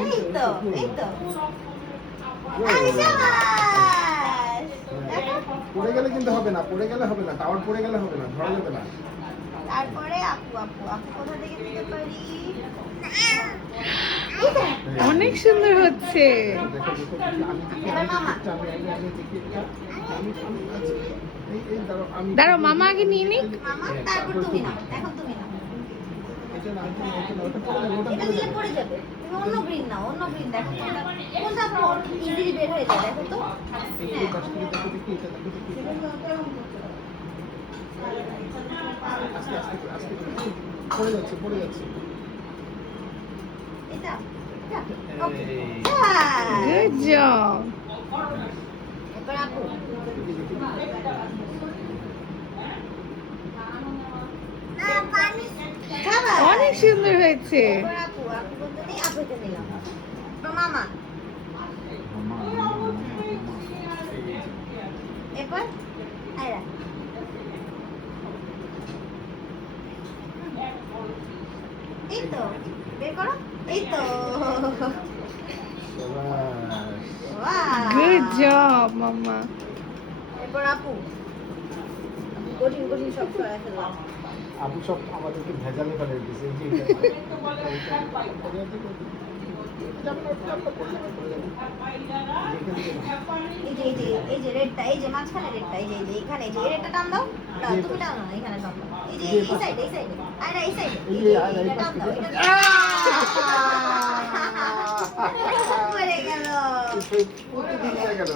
এই তো এই তো আরে শাবাশ পড়ে গেলে কিন্তু হবে না, পড়ে গেলে হবে না, টাওয়ার পড়ে গেলে হবে না, ধরা যাবে না। তারপরে আপু আপু আপু কোথা থেকে দিতে পারি অনেক সুন্দর হচ্ছে। দেখো দেখো এবার মামা দাঁড়াও মামা আগে নিয়ে নিক। মামা তারপর তুমি নাও, এখন তুমি নাও। এটা দিলে পড়ে যাবে। তুমি অন্য গ্রিন নাও, অন্য গ্রিন দেখো কোনটা ইজিলি বের হয়ে যায় দেখো তো। পড়ে যাচ্ছে, পড়ে যাচ্ছে। এটা এটা ওকে গুড জব। এবার আপু খাবার অনেক সুন্দর হয়েছে। এবার আপু আপু বলতে নেই আপু এটা নিলাম। এবার মামা এবার আয়রা এই তো বের করো এই তো বাহ গুড জব মামা। এবার আপু কঠিন কঠিন সব সরাই ফেললাম আপু সব আমাদেরকে ভেজালে ফেলে দিয়েছে। এই যে রেডটা এই যে মাঝখানে রেডটা এই যে এখানে এই যে রেডটা টান দাও দাও তুমি টানো না এখানে টান দাও এই যে এই সাইডে আয়রা এই সাইডে এটা টান দাও এটা মরে গেল গেল